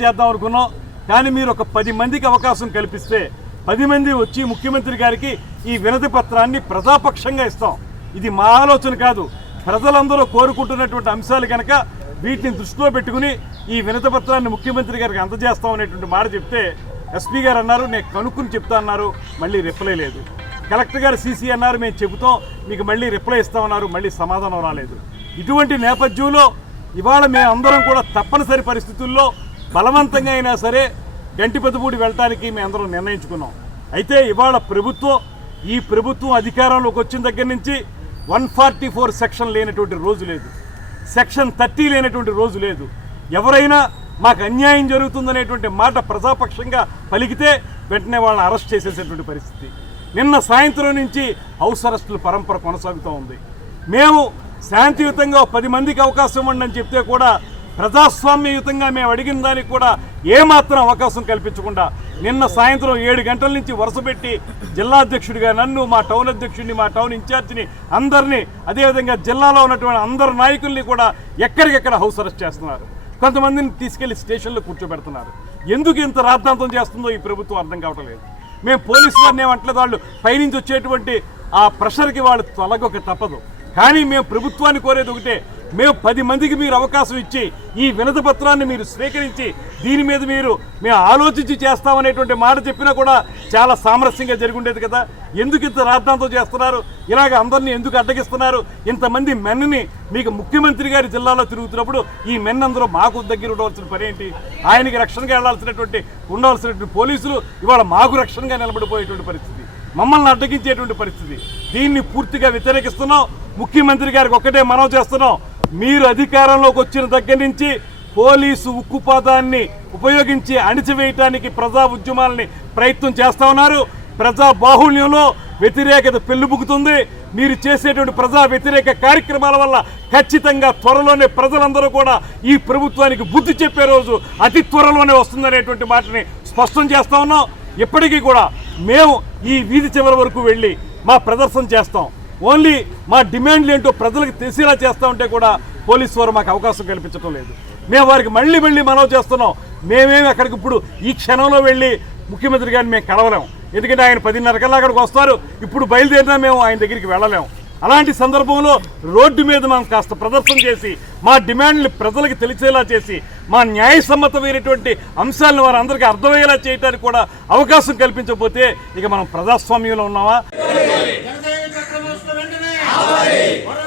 చేద్దాం అనుకున్నాం. కానీ మీరు ఒక పది మందికి అవకాశం కల్పిస్తే పది మంది వచ్చి ముఖ్యమంత్రి గారికి ఈ వినతి పత్రాన్ని ప్రజాపక్షంగా ఇస్తాం. ఇది మా ఆలోచన కాదు. ప్రజలందరూ కోరుకుంటున్నటువంటి అంశాలు కనుక వీటిని దృష్టిలో పెట్టుకుని ఈ వినతపత్రాన్ని ముఖ్యమంత్రి గారికి అందజేస్తాం అనేటువంటి మాట చెప్తే ఎస్పీ గారు అన్నారు నేను కనుక్కుని చెప్తా అన్నారు మళ్ళీ రిప్లై లేదు. కలెక్టర్ గారు సీసీ అన్నారు మేము చెబుతాం మీకు మళ్ళీ రిప్లై ఇస్తామన్నారు మళ్ళీ సమాధానం రాలేదు. ఇటువంటి నేపథ్యంలో ఇవాళ మేమందరం కూడా తప్పనిసరి పరిస్థితుల్లో బలవంతంగా అయినా సరే గంటి వెళ్ళటానికి మేము అందరం నిర్ణయించుకున్నాం. అయితే ఇవాళ ప్రభుత్వం ఈ ప్రభుత్వం అధికారంలోకి వచ్చిన దగ్గర నుంచి వన్ ఫార్టీ ఫోర్ సెక్షన్ లేనటువంటి రోజు లేదు. సెక్షన్ థర్టీ లేనటువంటి రోజు లేదు. ఎవరైనా మాకు అన్యాయం జరుగుతుందనేటువంటి మాట ప్రజాపక్షంగా పలికితే వెంటనే వాళ్ళని అరెస్ట్ చేసేసేటువంటి పరిస్థితి. నిన్న సాయంత్రం నుంచి హౌస్ అరెస్టుల పరంపర కొనసాగుతూ ఉంది. మేము శాంతియుతంగా పది మందికి అవకాశం ఇవ్వండి అని చెప్తే కూడా ప్రజాస్వామ్యయుతంగా మేము అడిగిన దానికి కూడా ఏమాత్రం అవకాశం కల్పించకుండా నిన్న సాయంత్రం ఏడు గంటల నుంచి వరుసపెట్టి జిల్లా అధ్యక్షుడిగా నన్ను మా టౌన్ అధ్యక్షుడిని మా టౌన్ ఇన్ఛార్జిని అందరినీ అదేవిధంగా జిల్లాలో ఉన్నటువంటి అందరు నాయకుల్ని కూడా ఎక్కడికెక్కడ హౌస్ అరెస్ట్ చేస్తున్నారు. కొంతమందిని తీసుకెళ్ళి స్టేషన్లో కూర్చోబెడుతున్నారు. ఎందుకు ఇంత రాద్ధాంతం చేస్తుందో ఈ ప్రభుత్వం అర్థం కావటం లేదు. మేము పోలీసు వారిని ఏమంటలేదు వాళ్ళు పైనుంచి వచ్చేటువంటి ఆ ప్రెషర్కి వాళ్ళు తొలగొక తప్పదు. కానీ మేము ప్రభుత్వాన్ని కోరేది ఒకటే మేము పది మందికి మీరు అవకాశం ఇచ్చి ఈ వినతి పత్రాన్ని మీరు స్వీకరించి దీని మీద మీరు మేము ఆలోచించి చేస్తామనేటువంటి మాట చెప్పినా కూడా చాలా సామరస్యంగా జరిగి ఉండేది కదా. ఎందుకు ఇంత రాద్ధాంతం చేస్తున్నారు? ఇలాగ అందరినీ ఎందుకు అడ్డగిస్తున్నారు? ఇంతమంది మెన్ని మీకు ముఖ్యమంత్రి గారి జిల్లాలో తిరుగుతున్నప్పుడు ఈ మెన్ అందరూ మాకు దగ్గర ఉండవలసిన పని ఏంటి? ఆయనకి రక్షణగా వెళ్ళాల్సినటువంటి ఉండవలసినటువంటి పోలీసులు ఇవాళ మాకు రక్షణగా నిలబడిపోయేటువంటి పరిస్థితి. మమ్మల్ని అడ్డగించేటువంటి పరిస్థితి. దీన్ని పూర్తిగా వ్యతిరేకిస్తున్నాం. ముఖ్యమంత్రి గారికి ఒక్కటే మనవి చేస్తున్నాం. మీరు అధికారంలోకి వచ్చిన దగ్గర నుంచి పోలీసు ఉక్కుపాదాన్ని ఉపయోగించి అణిచివేయటానికి ప్రజా ఉద్యమాలని ప్రయత్నం చేస్తా ఉన్నారు. ప్రజా బాహుళ్యంలో వ్యతిరేకత పెళ్ళిబుకుతుంది మీరు చేసేటువంటి ప్రజా వ్యతిరేక కార్యక్రమాల వల్ల ఖచ్చితంగా త్వరలోనే ప్రజలందరూ కూడా ఈ ప్రభుత్వానికి బుద్ధి చెప్పే రోజు అతి త్వరలోనే వస్తుందనేటువంటి మాటని స్పష్టం చేస్తా ఉన్నాం. ఇప్పటికీ కూడా మేము ఈ వీధి చివరి వరకు వెళ్ళి మా ప్రదర్శన చేస్తాం. ఓన్లీ మా డిమాండ్లు ఏంటో ప్రజలకు తెలిసేలా చేస్తూ ఉంటే కూడా పోలీసు వారు మాకు అవకాశం కల్పించడం లేదు. మేము వారికి మళ్ళీ మళ్ళీ మనవి చేస్తున్నాం. మేమేమి అక్కడికి ఇప్పుడు ఈ క్షణంలో వెళ్ళి ముఖ్యమంత్రి గారిని మేము కలవలేం. ఎందుకంటే ఆయన పదిన్నర కల్లా అక్కడికి వస్తారు. ఇప్పుడు బయలుదేరినా మేము ఆయన దగ్గరికి వెళ్ళలేము అలాంటి సందర్భంలో రోడ్డు మీద మనం కాస్త ప్రదర్శన చేసి మా డిమాండ్లు ప్రజలకు తెలిసేలా చేసి మా న్యాయసమ్మతమైనటువంటి అంశాలను వారందరికీ అర్థమయ్యేలా చేయడానికి కూడా అవకాశం కల్పించకపోతే ఇక మనం ప్రజాస్వామ్యంలో ఉన్నామా? Party!